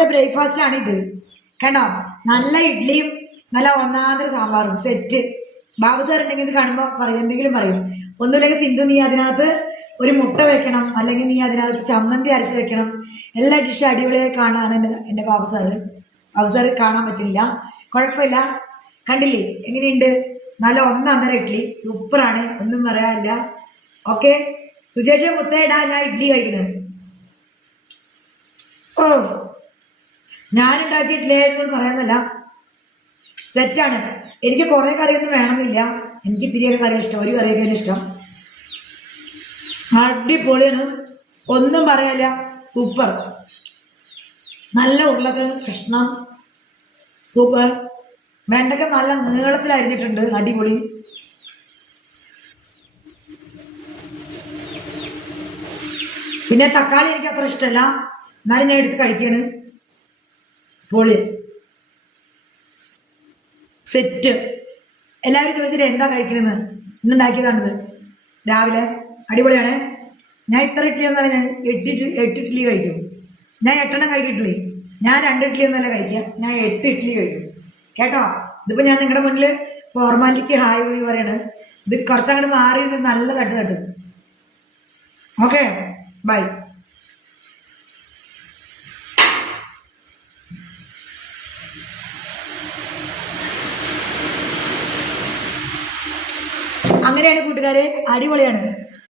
രാവിലത്തെ ബ്രേക്ക്ഫാസ്റ്റ് ആണ് ഇത്. കണ്ടോ, നല്ല ഇഡ്ഡലിയും നല്ല ഒന്നാന്തര സാമ്പാറും സെറ്റ്. ബാബു സാർ ഉണ്ടെങ്കിൽ ഇത് കാണുമ്പോൾ പറയും, എന്തെങ്കിലും പറയും. ഒന്നുമില്ലെങ്കിൽ സിന്ധു നീ അതിനകത്ത് ഒരു മുട്ട വെക്കണം, അല്ലെങ്കിൽ നീ അതിനകത്ത് ചമ്മന്തി അരച്ച് വെക്കണം, എല്ലാ ഡിഷും അടിപൊളിയായി കാണാൻ എൻ്റെ ബാബു സാറ് കാണാൻ പറ്റുന്നില്ല, കുഴപ്പമില്ല. കണ്ടില്ലേ എങ്ങനെയുണ്ട്? നല്ല ഒന്നാന്തര ഇഡ്ഡലി, സൂപ്പറാണ്, ഒന്നും പറയാനില്ല. ഓക്കെ സുജേഷ് മുത്തേടാ, ഞാൻ ഇഡ്ഡലി കഴിക്കണേ. ഓ ഞാനുണ്ടാക്കിയ ഇഡ്ഡലി ആയിരുന്നു പറയാന്നല്ല, സെറ്റാണ്. എനിക്ക് കുറേ കറിയൊന്നും വേണമെന്നില്ല, എനിക്ക് ഇത്തിരിയൊക്കെ കറി ഇഷ്ടം, ഒരു കറിയൊക്കെ ഇഷ്ടം. അടിപൊളിയാണ്, ഒന്നും പറയാനില്ല, സൂപ്പർ. നല്ല ഉരുളക്കിഴങ്ങ് കഷ്ണം, സൂപ്പർ. വെണ്ടയ്ക്ക നല്ല നീളത്തിൽ അരിഞ്ഞിട്ടുണ്ട്, അടിപൊളി. പിന്നെ തക്കാളി എനിക്ക് അത്ര ഇഷ്ടമല്ല, എന്നാലും ഞാൻ എടുത്ത് കഴിക്കാണ്. പൊളി, സെറ്റ്. എല്ലാവരും ചോദിച്ചിട്ട് എന്താ കഴിക്കണെന്ന്, ഇന്നുണ്ടാക്കിയതാണിത് രാവിലെ. അടിപൊളിയാണ്. ഞാൻ ഇത്ര ഇഡ്ഡലി ഒന്നല്ല, ഞാൻ 8 ഇഡ്ഡലി കഴിക്കും. ഞാൻ 8 കഴിക്കും ഇഡ്ഡലി. ഞാൻ 2 ഇഡ്ഡലി ഒന്നല്ല കഴിക്കുക, ഞാൻ 8 ഇഡ്ഡലി കഴിക്കും കേട്ടോ. ഇതിപ്പോൾ ഞാൻ നിങ്ങളുടെ മുന്നിൽ ഫോർമാലിറ്റിക്ക് ഹായ് പോയി പറയണത്. ഇത് കുറച്ചങ്ങോട്ട് മാറി നിന്ന് നല്ല തട്ടും. Okay bye. അങ്ങനെയാണ് കൂട്ടുകാരെ, അടിപൊളിയാണ്.